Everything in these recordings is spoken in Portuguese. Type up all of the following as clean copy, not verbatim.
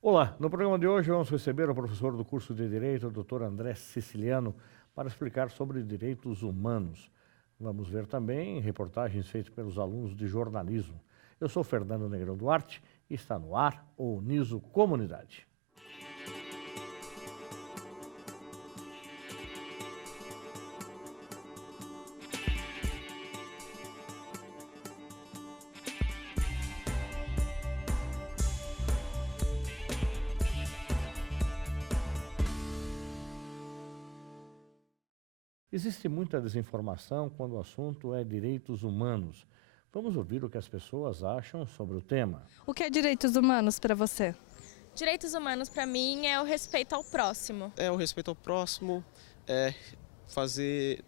Olá, no programa de hoje vamos receber o professor do curso de Direito, o Dr. André Siciliano, para explicar sobre direitos humanos. Vamos ver também reportagens feitas pelos alunos de jornalismo. Eu sou Fernando Negrão Duarte e está no ar o Niso Comunidade. Existe muita desinformação quando o assunto é direitos humanos. Vamos ouvir o que as pessoas acham sobre o tema. O que é direitos humanos para você? Direitos humanos, para mim, é o respeito ao próximo. O respeito ao próximo, fazer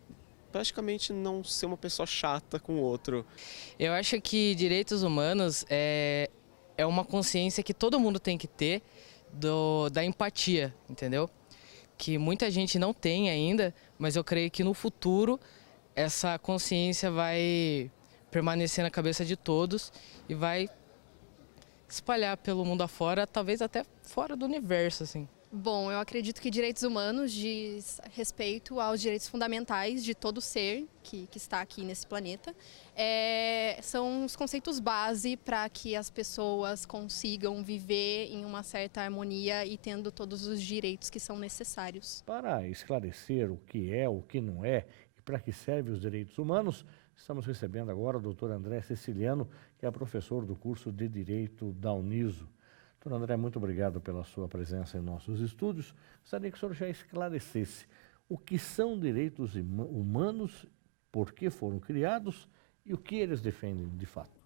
praticamente não ser uma pessoa chata com o outro. Eu acho que direitos humanos é uma consciência que todo mundo tem que ter da empatia, entendeu? Que muita gente não tem ainda, mas eu creio que no futuro essa consciência vai permanecer na cabeça de todos e vai espalhar pelo mundo afora, talvez até fora do universo, assim. Bom, eu acredito que direitos humanos diz respeito aos direitos fundamentais de todo ser que está aqui nesse planeta. São os conceitos base para que as pessoas consigam viver em uma certa harmonia e tendo todos os direitos que são necessários. Para esclarecer o que não é e para que servem os direitos humanos, estamos recebendo agora o Dr. André Siciliano, que é professor do curso de Direito da Uniso. Dr. André, muito obrigado pela sua presença em nossos estúdios. Gostaria que o senhor já esclarecesse o que são direitos humanos, por que foram criados e o que eles defendem de fato.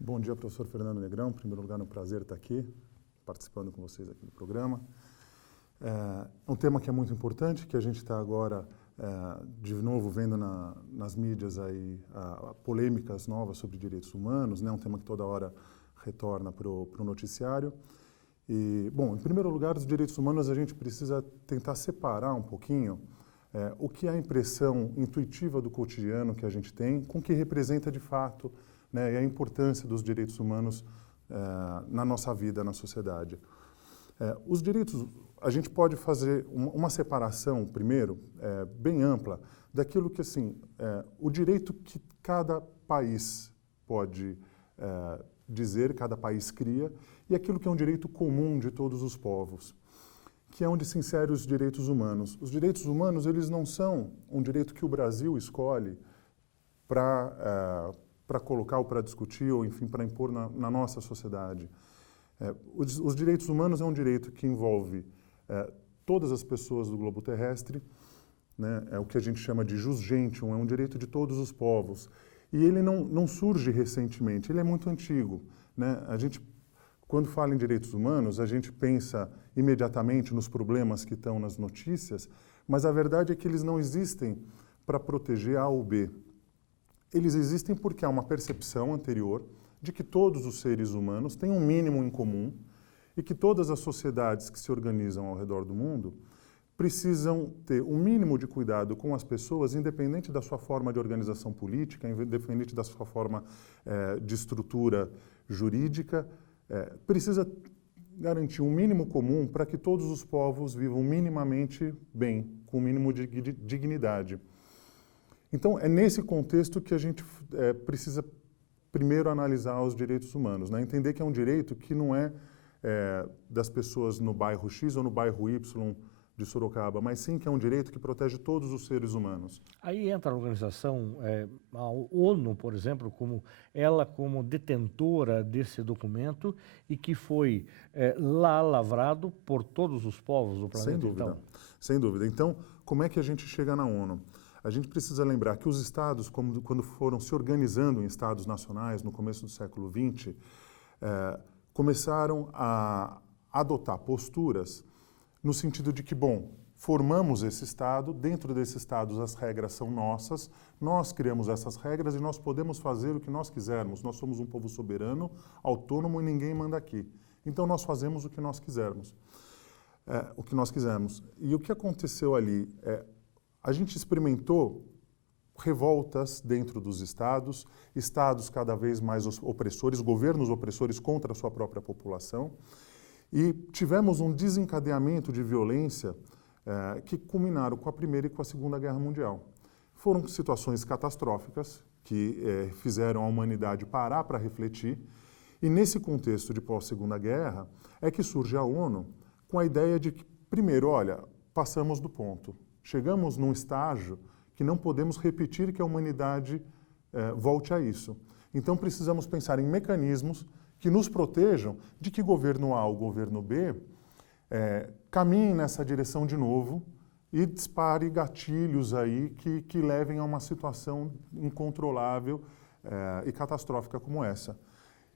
Bom dia, professor Fernando Negrão. Em primeiro lugar, é um prazer estar aqui, participando com vocês aqui do programa. É um tema que é muito importante, que a gente está agora, de novo, vendo nas mídias aí, polêmicas novas sobre direitos humanos, né? Um tema que toda hora retorna para o noticiário. E, bom, em primeiro lugar, os direitos humanos a gente precisa tentar separar um pouquinho o que é a impressão intuitiva do cotidiano que a gente tem com o que representa de fato, né, e a importância dos direitos humanos na nossa vida, na sociedade. Os direitos, a gente pode fazer uma separação, primeiro, bem ampla, daquilo que, assim, o direito que cada país pode dizer, cada país cria, e aquilo que é um direito comum de todos os povos, que é onde se inserem os direitos humanos. Os direitos humanos, eles não são um direito que o Brasil escolhe para colocar ou para discutir, ou enfim, para impor na nossa sociedade. Os direitos humanos é um direito que envolve todas as pessoas do globo terrestre, né? É o que a gente chama de jus gentium, é um direito de todos os povos. E ele não surge recentemente, ele é muito antigo, né? A gente, quando fala em direitos humanos, a gente pensa imediatamente nos problemas que estão nas notícias, mas a verdade é que eles não existem para proteger A ou B. Eles existem porque há uma percepção anterior de que todos os seres humanos têm um mínimo em comum e que todas as sociedades que se organizam ao redor do mundo precisam ter um mínimo de cuidado com as pessoas, independente da sua forma de organização política, independente da sua forma de estrutura jurídica, precisa garantir um mínimo comum para que todos os povos vivam minimamente bem, com um mínimo de dignidade. Então, é nesse contexto que a gente precisa primeiro analisar os direitos humanos, né? Entender que é um direito que não é das pessoas no bairro X ou no bairro Y de Sorocaba, mas sim que é um direito que protege todos os seres humanos. Aí entra a organização, a ONU, por exemplo, como detentora desse documento e que foi lá lavrado por todos os povos do planeta. Sem dúvida, então. Sem dúvida. Então, como é que a gente chega na ONU? A gente precisa lembrar que os estados, quando foram se organizando em estados nacionais no começo do século XX, começaram a adotar posturas no sentido de que, bom, formamos esse Estado, dentro desse Estado as regras são nossas, nós criamos essas regras e nós podemos fazer o que nós quisermos. Nós somos um povo soberano, autônomo e ninguém manda aqui. Então nós fazemos o que nós quisermos. E o que aconteceu ali? A gente experimentou revoltas dentro dos estados cada vez mais opressores, governos opressores contra a sua própria população. E tivemos um desencadeamento de violência que culminaram com a Primeira e com a Segunda Guerra Mundial. Foram situações catastróficas que fizeram a humanidade parar para refletir, e nesse contexto de pós-Segunda Guerra é que surge a ONU com a ideia de que, primeiro, olha, passamos do ponto, chegamos num estágio que não podemos repetir que a humanidade volte a isso. Então precisamos pensar em mecanismos que nos protejam de que governo A ou governo B caminhe nessa direção de novo e dispare gatilhos aí que levem a uma situação incontrolável e catastrófica como essa.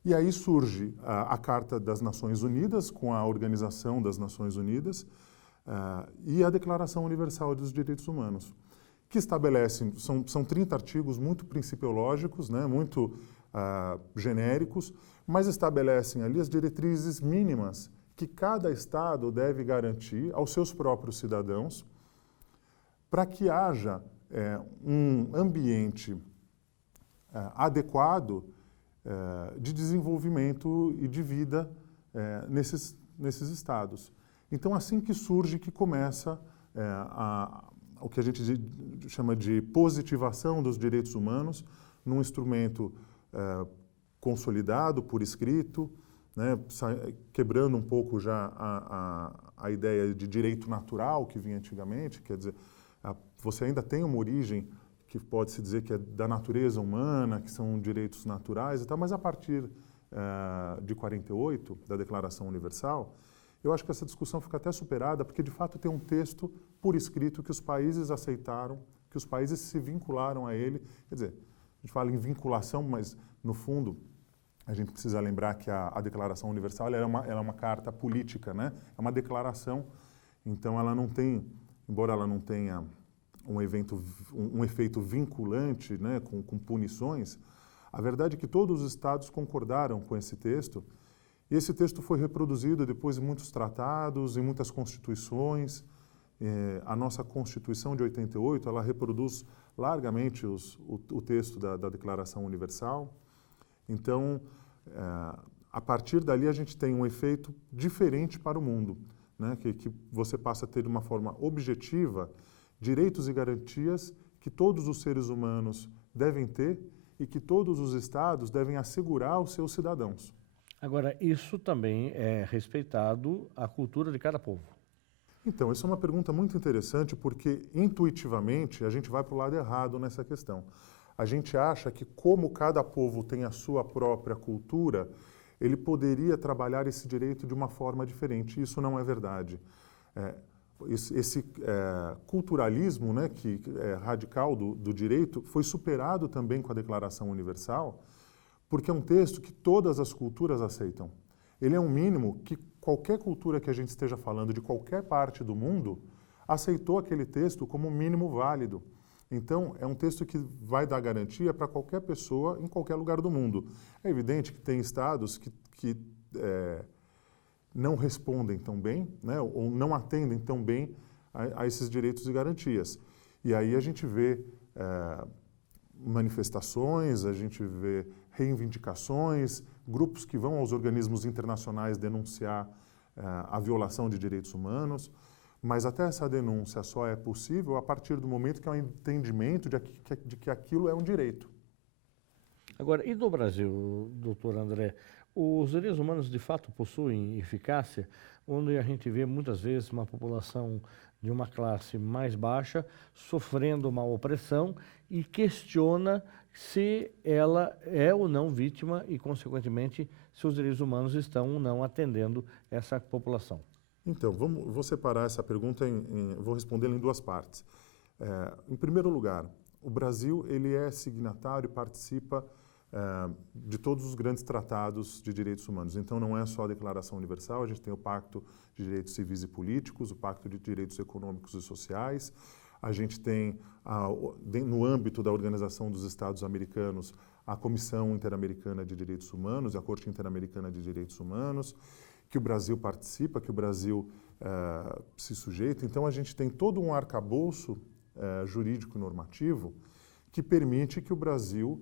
E aí surge a Carta das Nações Unidas, com a Organização das Nações Unidas, e a Declaração Universal dos Direitos Humanos, que estabelecem, são 30 artigos muito principiológicos, né, muito genéricos, mas estabelecem ali as diretrizes mínimas que cada Estado deve garantir aos seus próprios cidadãos para que haja um ambiente adequado de desenvolvimento e de vida nesses estados. Então, assim que surge, que começa o que a gente chama de positivação dos direitos humanos, num instrumento consolidado por escrito, né, quebrando um pouco já a ideia de direito natural que vinha antigamente, quer dizer, você ainda tem uma origem que pode-se dizer que é da natureza humana, que são direitos naturais e tal, mas a partir de 48, da Declaração Universal, eu acho que essa discussão fica até superada, porque de fato tem um texto por escrito que os países aceitaram, que os países se vincularam a ele. Quer dizer, a gente fala em vinculação, mas no fundo a gente precisa lembrar que a Declaração Universal ela é uma carta política, né? É uma declaração, então ela não tem, embora ela não tenha um efeito vinculante, né, com punições, a verdade é que todos os estados concordaram com esse texto, e esse texto foi reproduzido depois em muitos tratados, em muitas constituições. A nossa Constituição de 88, ela reproduz largamente o texto da Declaração Universal. Então, a partir dali a gente tem um efeito diferente para o mundo, né, que você passa a ter de uma forma objetiva direitos e garantias que todos os seres humanos devem ter e que todos os estados devem assegurar aos seus cidadãos. Agora, isso também é respeitado a cultura de cada povo. Então, essa é uma pergunta muito interessante porque, intuitivamente, a gente vai para o lado errado nessa questão. A gente acha que, como cada povo tem a sua própria cultura, ele poderia trabalhar esse direito de uma forma diferente. Isso não é verdade. Esse culturalismo, né, que é radical do direito foi superado também com a Declaração Universal, porque é um texto que todas as culturas aceitam. Ele é um mínimo que qualquer cultura que a gente esteja falando de qualquer parte do mundo aceitou aquele texto como um mínimo válido. Então, é um texto que vai dar garantia para qualquer pessoa em qualquer lugar do mundo. É evidente que tem estados que não respondem tão bem, né, ou não atendem tão bem a esses direitos e garantias. E aí a gente vê manifestações, a gente vê reivindicações, grupos que vão aos organismos internacionais denunciar a violação de direitos humanos, mas até essa denúncia só é possível a partir do momento que há um entendimento de que aquilo é um direito. Agora, e no Brasil, doutor André, os direitos humanos de fato possuem eficácia, onde a gente vê muitas vezes uma população de uma classe mais baixa sofrendo uma opressão e questiona se ela é ou não vítima e, consequentemente, se os direitos humanos estão ou não atendendo essa população. Então, vou separar essa pergunta, vou respondê-la em duas partes. Em primeiro lugar, o Brasil ele é signatário e participa de todos os grandes tratados de direitos humanos. Então, não é só a Declaração Universal, a gente tem o Pacto de Direitos Civis e Políticos, o Pacto de Direitos Econômicos e Sociais, a gente tem, no âmbito da Organização dos Estados Americanos, a Comissão Interamericana de Direitos Humanos e a Corte Interamericana de Direitos Humanos, que o Brasil participa, que o Brasil se sujeita. Então, a gente tem todo um arcabouço jurídico normativo que permite que o Brasil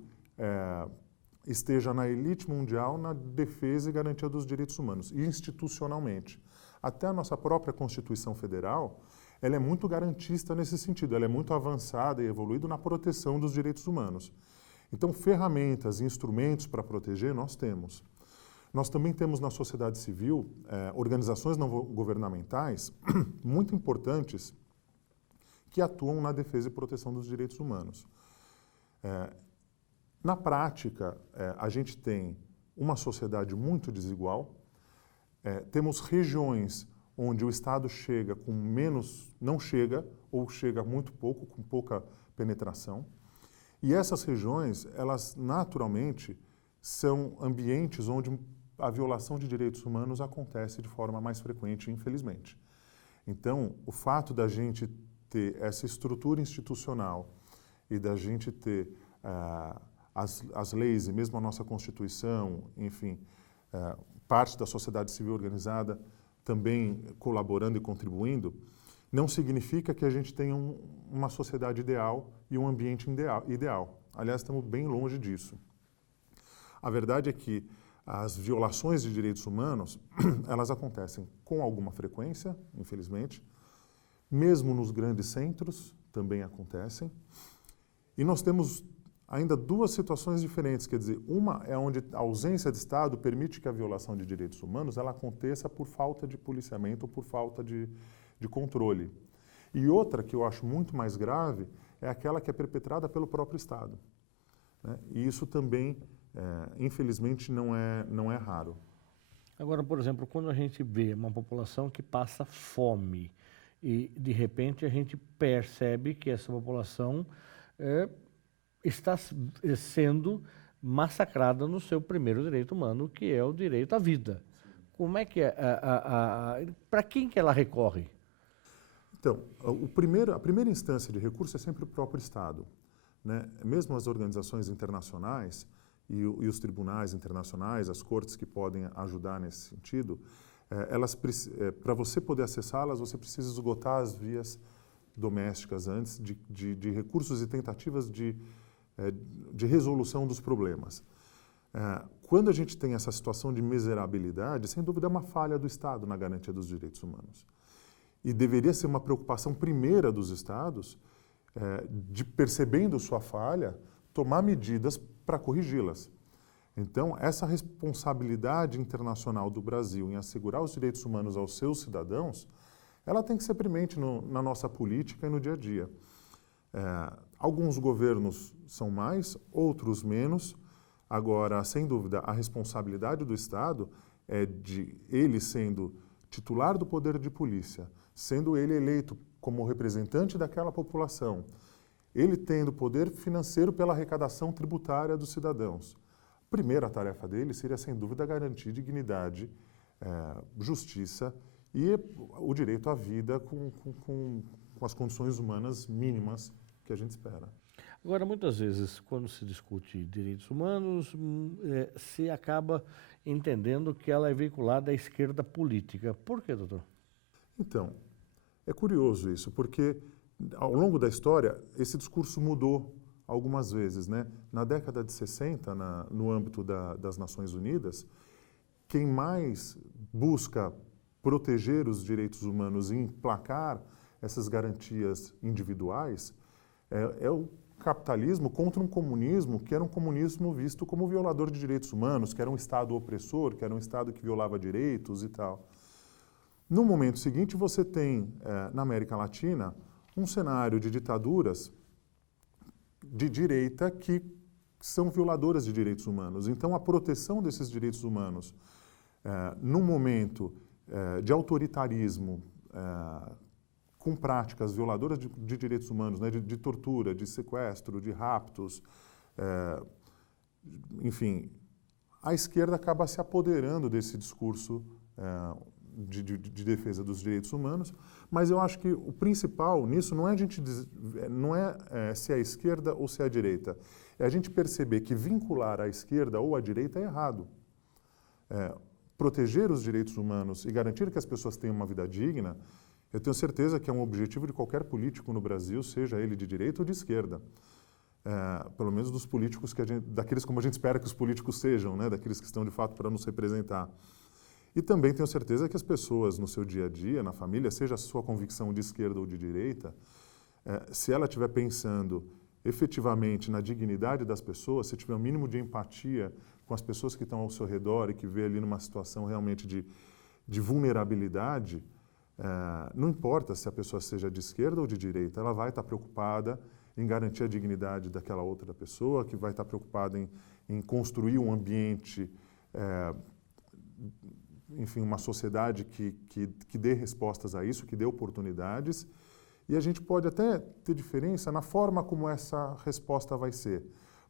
esteja na elite mundial na defesa e garantia dos direitos humanos, e institucionalmente. Até a nossa própria Constituição Federal, ela é muito garantista nesse sentido, ela é muito avançada e evoluída na proteção dos direitos humanos. Então, ferramentas e instrumentos para proteger nós temos. Nós também temos na sociedade civil organizações não governamentais muito importantes que atuam na defesa e proteção dos direitos humanos. Na prática, a gente tem uma sociedade muito desigual, temos regiões onde o Estado chega com menos, não chega, ou chega muito pouco, com pouca penetração. E essas regiões, elas naturalmente são ambientes onde a violação de direitos humanos acontece de forma mais frequente, infelizmente. Então, o fato da gente ter essa estrutura institucional e da gente ter as leis e mesmo a nossa Constituição, enfim, parte da sociedade civil organizada também colaborando e contribuindo, não significa que a gente tenha uma sociedade ideal e um ambiente ideal. Aliás, estamos bem longe disso. A verdade é que as violações de direitos humanos, elas acontecem com alguma frequência, infelizmente, mesmo nos grandes centros também acontecem. E nós temos ainda duas situações diferentes, quer dizer, uma é onde a ausência de Estado permite que a violação de direitos humanos ela aconteça por falta de policiamento ou por falta de controle. E outra, que eu acho muito mais grave, é aquela que é perpetrada pelo próprio Estado, né? E isso também, infelizmente, não é raro. Agora, por exemplo, quando a gente vê uma população que passa fome e, de repente, a gente percebe que essa população está sendo massacrada no seu primeiro direito humano, que é o direito à vida. Como é que para quem que ela recorre? Então, a primeira instância de recurso é sempre o próprio Estado, né? Mesmo as organizações internacionais e os tribunais internacionais, as cortes que podem ajudar nesse sentido, para você poder acessá-las, você precisa esgotar as vias domésticas antes de recursos e tentativas de resolução dos problemas. Quando a gente tem essa situação de miserabilidade, sem dúvida é uma falha do Estado na garantia dos direitos humanos. E deveria ser uma preocupação primeira dos Estados, de percebendo sua falha, tomar medidas para corrigi-las. Então, essa responsabilidade internacional do Brasil em assegurar os direitos humanos aos seus cidadãos, ela tem que ser premente na nossa política e no dia a dia. Alguns governos são mais, outros menos. Agora, sem dúvida, a responsabilidade do Estado é de ele sendo titular do poder de polícia, sendo ele eleito como representante daquela população, ele tendo poder financeiro pela arrecadação tributária dos cidadãos. A primeira tarefa dele seria, sem dúvida, garantir dignidade, justiça e o direito à vida com as condições humanas mínimas que a gente espera. Agora, muitas vezes, quando se discute direitos humanos, se acaba entendendo que ela é veiculada à esquerda política. Por quê, doutor? Então, é curioso isso, porque ao longo da história, esse discurso mudou algumas vezes, né? Na década de 60, no âmbito das Nações Unidas, quem mais busca proteger os direitos humanos e emplacar essas garantias individuais é o capitalismo contra um comunismo que era um comunismo visto como violador de direitos humanos, que era um Estado opressor, que era um Estado que violava direitos e tal. No momento seguinte, você tem, na América Latina, um cenário de ditaduras de direita que são violadoras de direitos humanos. Então, a proteção desses direitos humanos, num momento de autoritarismo, com práticas violadoras de direitos humanos, né, de tortura, de sequestro, de raptos, enfim, a esquerda acaba se apoderando desse discurso de defesa dos direitos humanos, mas eu acho que o principal nisso não é se é a esquerda ou se é a direita, é a gente perceber que vincular a esquerda ou a direita é errado. Proteger os direitos humanos e garantir que as pessoas tenham uma vida digna, eu tenho certeza que é um objetivo de qualquer político no Brasil, seja ele de direita ou de esquerda. pelo menos dos políticos daqueles como a gente espera que os políticos sejam, né, daqueles que estão de fato para nos representar. E também tenho certeza que as pessoas no seu dia a dia, na família, seja a sua convicção de esquerda ou de direita, se ela estiver pensando efetivamente na dignidade das pessoas, se tiver um mínimo de empatia com as pessoas que estão ao seu redor e que vê ali numa situação realmente de vulnerabilidade, não importa se a pessoa seja de esquerda ou de direita, ela vai estar preocupada em garantir a dignidade daquela outra pessoa, que vai estar preocupada em construir um ambiente, enfim, uma sociedade que dê respostas a isso, que dê oportunidades. E a gente pode até ter diferença na forma como essa resposta vai ser,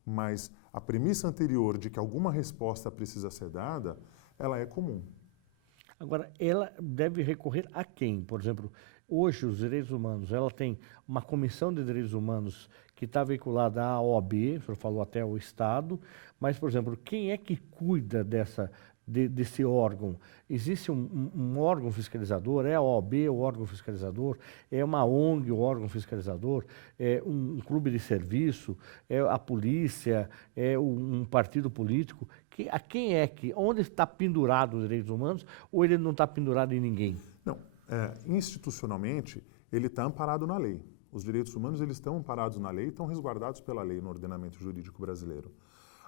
mas a premissa anterior de que alguma resposta precisa ser dada, ela é comum. Agora, ela deve recorrer a quem? Por exemplo, hoje os direitos humanos, ela tem uma comissão de direitos humanos que está vinculada à OAB, o senhor falou até ao Estado, mas, por exemplo, quem é que cuida desse órgão? Existe um órgão fiscalizador? É a OAB o órgão fiscalizador? É uma ONG o órgão fiscalizador? É um clube de serviço? É a polícia? É um partido político? A quem é onde está pendurado os direitos humanos ou ele não está pendurado em ninguém? Não, institucionalmente ele está amparado na lei. Os direitos humanos eles estão amparados na lei, estão resguardados pela lei no ordenamento jurídico brasileiro.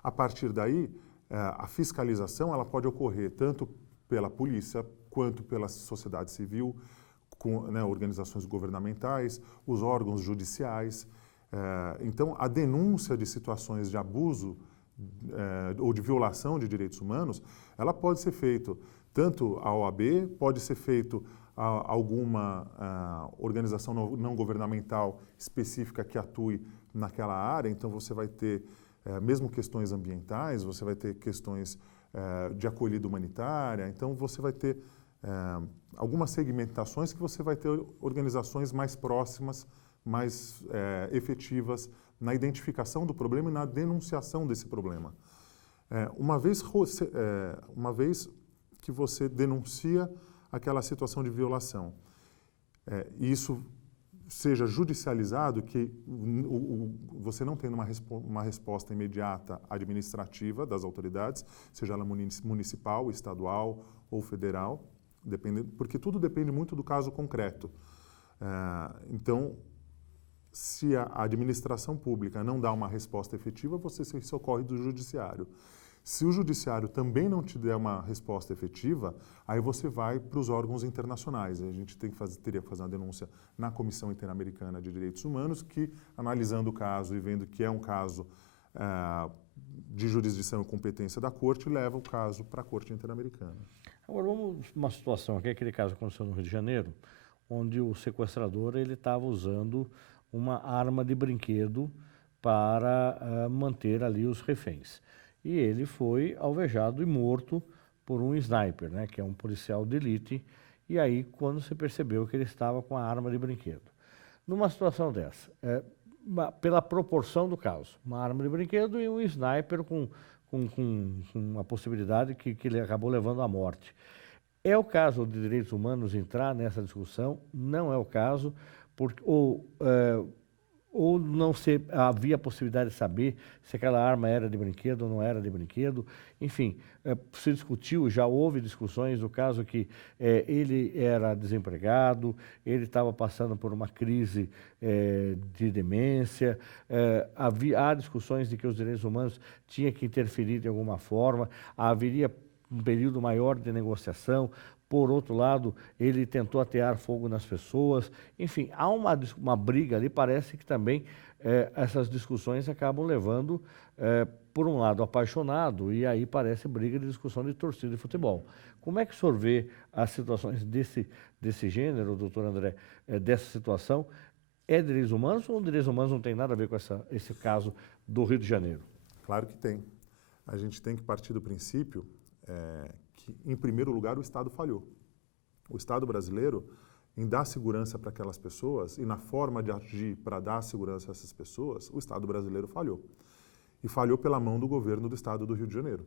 A partir daí, a fiscalização ela pode ocorrer tanto pela polícia quanto pela sociedade civil, com organizações governamentais, os órgãos judiciais. Então, a denúncia de situações de abuso ou de violação de direitos humanos, ela pode ser feita tanto à OAB, pode ser feito a alguma organização não governamental específica que atue naquela área. Então, você vai ter mesmo questões ambientais, você vai ter questões de acolhida humanitária, então você vai ter algumas segmentações que você vai ter organizações mais próximas, mais efetivas na identificação do problema e na denunciação desse problema. Uma vez que você denuncia aquela situação de violação, e isso seja judicializado, que você não tendo uma resposta imediata administrativa das autoridades, seja ela municipal, estadual ou federal, porque tudo depende muito do caso concreto. Então, se a administração pública não dá uma resposta efetiva, você se socorre do judiciário. Se o judiciário também não te der uma resposta efetiva, aí você vai para os órgãos internacionais. A gente teria que fazer uma denúncia na Comissão Interamericana de Direitos Humanos, que, analisando o caso e vendo que é um caso de jurisdição e competência da Corte, leva o caso para a Corte Interamericana. Agora, vamos uma situação aqui, aquele caso que aconteceu no Rio de Janeiro, onde o sequestrador estava usando uma arma de brinquedo para manter ali os reféns. E ele foi alvejado e morto por um sniper, né, que é um policial de elite, e aí quando se percebeu que ele estava com a arma de brinquedo. Numa situação dessa, pela proporção do caso, uma arma de brinquedo e um sniper com a possibilidade que ele acabou levando à morte. É o caso de direitos humanos entrar nessa discussão? Não é o caso, ou não havia possibilidade de saber se aquela arma era de brinquedo ou não era de brinquedo. Enfim, se discutiu, já houve discussões do caso que ele era desempregado, ele estava passando por uma crise de demência, há discussões de que os direitos humanos tinham que interferir de alguma forma, haveria um período maior de negociação. Por outro lado, ele tentou atear fogo nas pessoas. Enfim, há uma briga ali, parece que também essas discussões acabam levando, por um lado, apaixonado, e aí parece briga de discussão de torcida de futebol. Como é que o senhor vê as situações desse gênero, doutor André, dessa situação? É direitos humanos ou direitos humanos não tem nada a ver com esse caso do Rio de Janeiro? Claro que tem. A gente tem que partir do princípio que, em primeiro lugar, o Estado falhou. O Estado brasileiro, em dar segurança para aquelas pessoas e na forma de agir para dar segurança a essas pessoas, o Estado brasileiro falhou. E falhou pela mão do governo do Estado do Rio de Janeiro.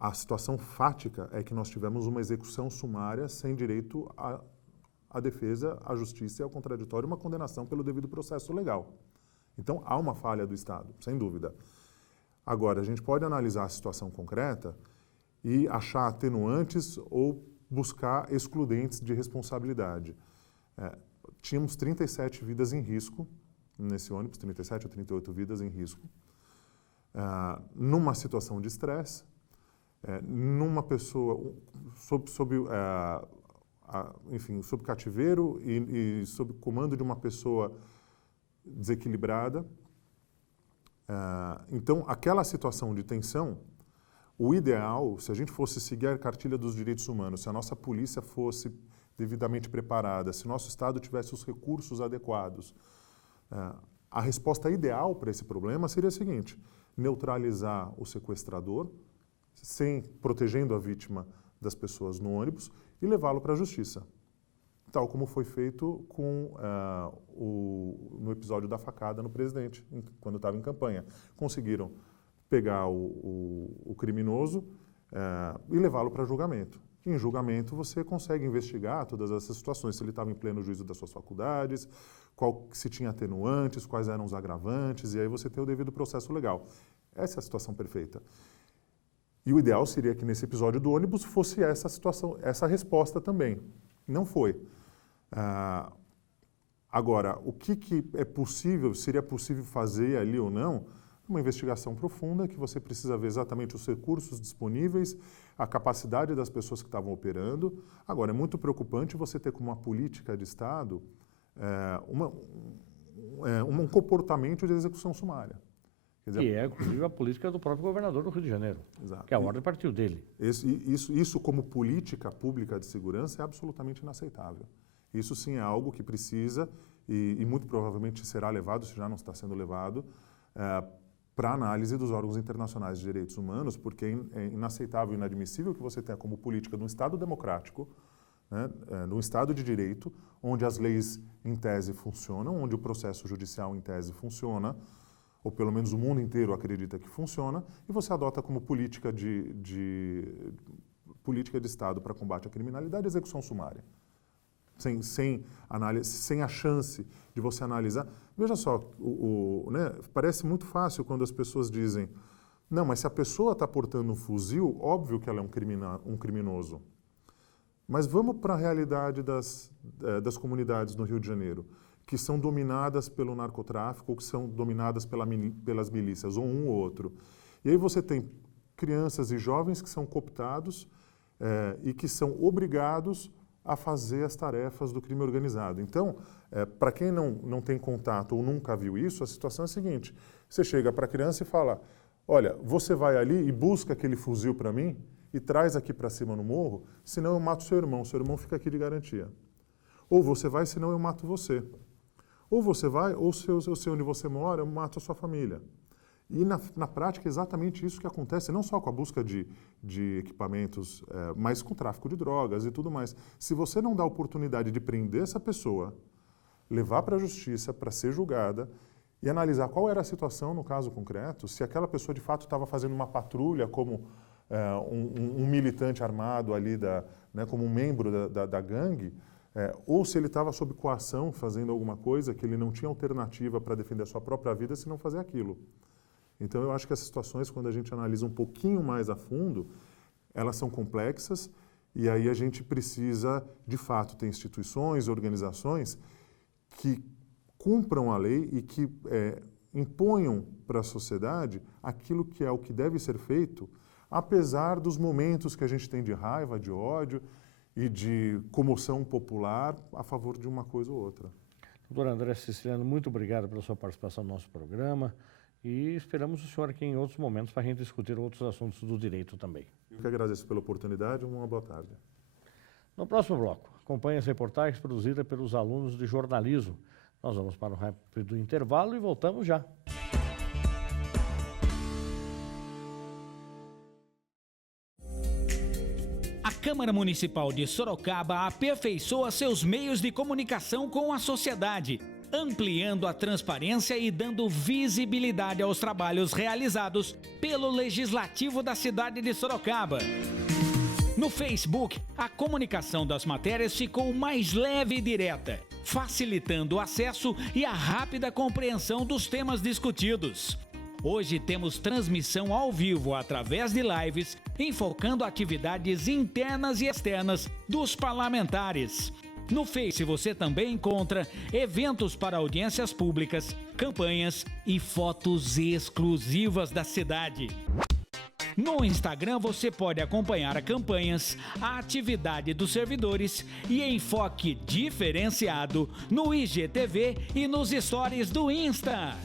A situação fática é que nós tivemos uma execução sumária sem direito à defesa, à justiça e ao contraditório, uma condenação pelo devido processo legal. Então, há uma falha do Estado, sem dúvida. Agora, a gente pode analisar a situação concreta e achar atenuantes ou buscar excludentes de responsabilidade. Tínhamos 37 vidas em risco nesse ônibus, 37 ou 38 vidas em risco, numa situação de estresse, numa pessoa sob cativeiro e sob comando de uma pessoa desequilibrada. Então, aquela situação de tensão, o ideal, se a gente fosse seguir a cartilha dos direitos humanos, se a nossa polícia fosse devidamente preparada, se o nosso Estado tivesse os recursos adequados, a resposta ideal para esse problema seria a seguinte: neutralizar o sequestrador, protegendo a vítima das pessoas no ônibus e levá-lo para a justiça. Tal como foi feito no episódio da facada no presidente, quando estava em campanha. Conseguiram pegar o criminoso e levá-lo para julgamento. Em julgamento, você consegue investigar todas essas situações, se ele estava em pleno juízo das suas faculdades, se tinha atenuantes, quais eram os agravantes, e aí você tem o devido processo legal. Essa é a situação perfeita. E o ideal seria que nesse episódio do ônibus fosse essa situação, essa resposta também. Não foi. Agora, o que é possível, seria possível fazer ali ou não? Uma investigação profunda que você precisa ver exatamente os recursos disponíveis, a capacidade das pessoas que estavam operando. Agora, é muito preocupante você ter como uma política de Estado um comportamento de execução sumária. Quer dizer, que é, inclusive, a política do próprio governador do Rio de Janeiro, exato. Que a ordem partiu dele. Isso como política pública de segurança é absolutamente inaceitável. Isso sim é algo que precisa e muito provavelmente será levado, se já não está sendo levado, para análise dos órgãos internacionais de direitos humanos, porque é inaceitável e inadmissível que você tenha como política de um Estado democrático, num Estado de direito, onde as leis em tese funcionam, onde o processo judicial em tese funciona, ou pelo menos o mundo inteiro acredita que funciona, e você adota como política de Estado para combate à criminalidade a execução sumária. Sem análise, sem a chance de você analisar. Veja só, parece muito fácil quando as pessoas dizem: não, mas se a pessoa está portando um fuzil, óbvio que ela é um criminoso. Mas vamos para a realidade das comunidades no Rio de Janeiro, que são dominadas pelo narcotráfico, ou que são dominadas pelas milícias, ou um ou outro. E aí você tem crianças e jovens que são cooptados e que são obrigados a fazer as tarefas do crime organizado. Então, para quem não tem contato ou nunca viu isso, a situação é a seguinte: você chega para a criança e fala: olha, você vai ali e busca aquele fuzil para mim e traz aqui para cima no morro, senão eu mato seu irmão fica aqui de garantia. Ou você vai, senão eu mato você. Ou você vai, ou se eu sei onde você mora, eu mato a sua família. E na prática é exatamente isso que acontece, não só com a busca de equipamentos, mas com o tráfico de drogas e tudo mais. Se você não dá a oportunidade de prender essa pessoa, levar para a justiça para ser julgada e analisar qual era a situação no caso concreto, se aquela pessoa de fato estava fazendo uma patrulha como um militante armado ali, como um membro da gangue, ou se ele estava sob coação fazendo alguma coisa que ele não tinha alternativa para defender a sua própria vida se não fazer aquilo. Então, eu acho que essas situações, quando a gente analisa um pouquinho mais a fundo, elas são complexas e aí a gente precisa, de fato, ter instituições, organizações que cumpram a lei e que imponham para a sociedade aquilo que é o que deve ser feito, apesar dos momentos que a gente tem de raiva, de ódio e de comoção popular a favor de uma coisa ou outra. Doutor André Siciliano, muito obrigado pela sua participação no nosso programa. E esperamos o senhor aqui em outros momentos para a gente discutir outros assuntos do direito também. Eu que agradeço pela oportunidade, uma boa tarde. No próximo bloco, acompanhe as reportagens produzidas pelos alunos de jornalismo. Nós vamos para um rápido intervalo e voltamos já. A Câmara Municipal de Sorocaba aperfeiçoa seus meios de comunicação com a sociedade, ampliando a transparência e dando visibilidade aos trabalhos realizados pelo Legislativo da cidade de Sorocaba. No Facebook, a comunicação das matérias ficou mais leve e direta, facilitando o acesso e a rápida compreensão dos temas discutidos. Hoje temos transmissão ao vivo através de lives, enfocando atividades internas e externas dos parlamentares. No Face você também encontra eventos para audiências públicas, campanhas e fotos exclusivas da cidade. No Instagram você pode acompanhar campanhas, a atividade dos servidores e enfoque diferenciado no IGTV e nos stories do Insta.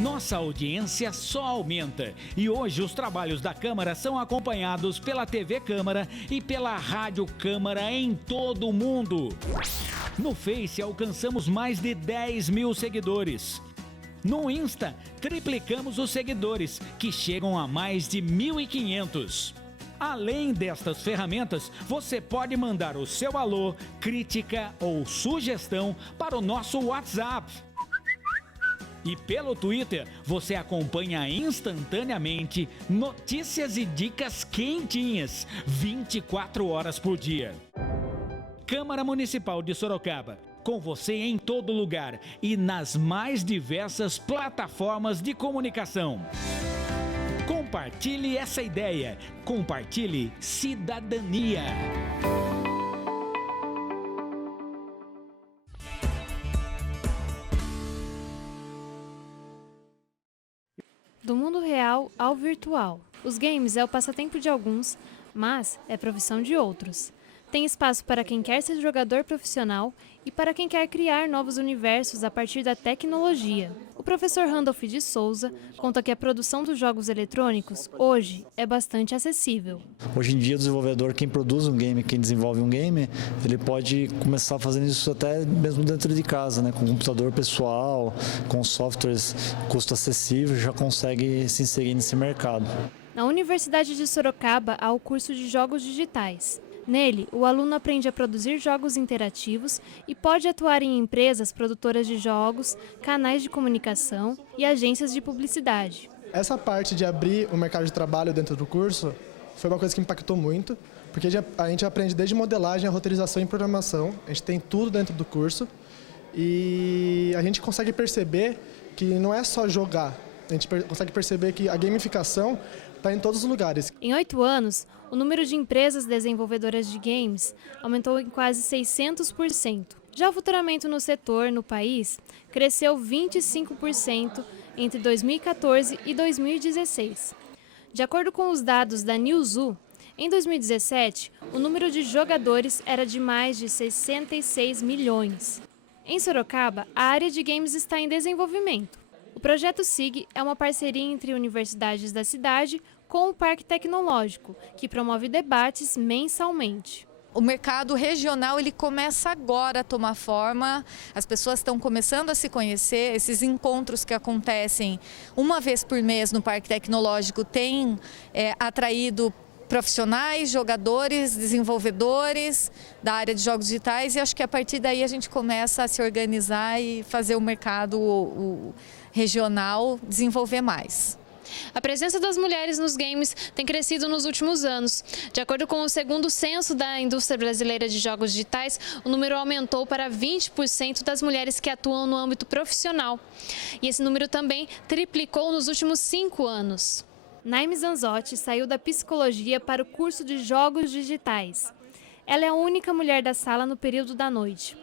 Nossa audiência só aumenta e hoje os trabalhos da Câmara são acompanhados pela TV Câmara e pela Rádio Câmara em todo o mundo. No Face alcançamos mais de 10 mil seguidores. No Insta, triplicamos os seguidores, que chegam a mais de 1.500. Além destas ferramentas, você pode mandar o seu alô, crítica ou sugestão para o nosso WhatsApp. E pelo Twitter, você acompanha instantaneamente notícias e dicas quentinhas, 24 horas por dia. Câmara Municipal de Sorocaba, com você em todo lugar e nas mais diversas plataformas de comunicação. Compartilhe essa ideia, compartilhe cidadania. Do mundo real ao virtual. Os games é o passatempo de alguns, mas é profissão de outros. Tem espaço para quem quer ser jogador profissional e para quem quer criar novos universos a partir da tecnologia. O professor Randolph de Souza conta que a produção dos jogos eletrônicos hoje é bastante acessível. Hoje em dia, o desenvolvedor, quem produz um game, quem desenvolve um game, ele pode começar fazendo isso até mesmo dentro de casa, né? Com computador pessoal, com softwares custo acessível, já consegue se inserir nesse mercado. Na Universidade de Sorocaba há o curso de Jogos Digitais. Nele, o aluno aprende a produzir jogos interativos e pode atuar em empresas produtoras de jogos, canais de comunicação e agências de publicidade. Essa parte de abrir o mercado de trabalho dentro do curso foi uma coisa que impactou muito, porque a gente aprende desde modelagem, a roteirização e programação. A gente tem tudo dentro do curso e a gente consegue perceber que não é só jogar. A gente consegue perceber que a gamificação está em todos os lugares. Em 8 anos, o número de empresas desenvolvedoras de games aumentou em quase 600%. Já o faturamento no setor, no país, cresceu 25% entre 2014 e 2016. De acordo com os dados da Newzoo, em 2017, o número de jogadores era de mais de 66 milhões. Em Sorocaba, a área de games está em desenvolvimento. O projeto SIG é uma parceria entre universidades da cidade com o Parque Tecnológico, que promove debates mensalmente. O mercado regional ele começa agora a tomar forma, as pessoas estão começando a se conhecer, esses encontros que acontecem uma vez por mês no Parque Tecnológico têm atraído profissionais, jogadores, desenvolvedores da área de jogos digitais e acho que a partir daí a gente começa a se organizar e fazer o mercado regional desenvolver mais. A presença das mulheres nos games tem crescido nos últimos anos. De acordo com o segundo censo da indústria brasileira de jogos digitais, o número aumentou para 20% das mulheres que atuam no âmbito profissional. E esse número também triplicou nos últimos 5 anos. Naime Zanzotti saiu da psicologia para o curso de jogos digitais. Ela é a única mulher da sala no período da noite.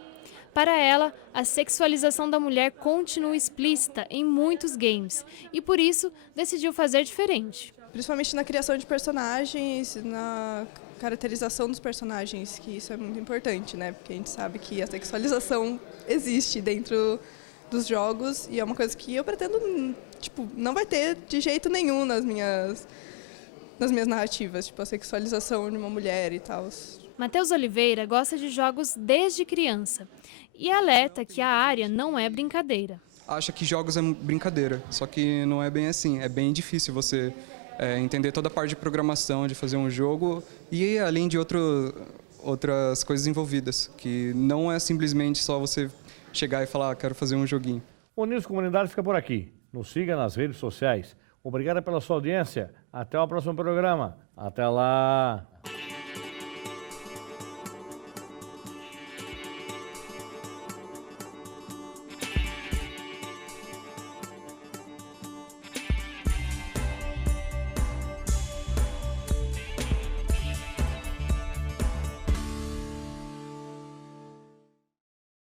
Para ela, a sexualização da mulher continua explícita em muitos games e, por isso, decidiu fazer diferente. Principalmente na criação de personagens, na caracterização dos personagens, que isso é muito importante, né? Porque a gente sabe que a sexualização existe dentro dos jogos e é uma coisa que eu pretendo, não vai ter de jeito nenhum nas minhas narrativas, a sexualização de uma mulher e tal. Matheus Oliveira gosta de jogos desde criança e alerta que a área não é brincadeira. Acha que jogos é brincadeira, só que não é bem assim. É bem difícil você entender toda a parte de programação, de fazer um jogo e além de outras coisas envolvidas, que não é simplesmente só você chegar e falar, quero fazer um joguinho. O News Comunidade fica por aqui. Nos siga nas redes sociais. Obrigado pela sua audiência. Até o próximo programa. Até lá.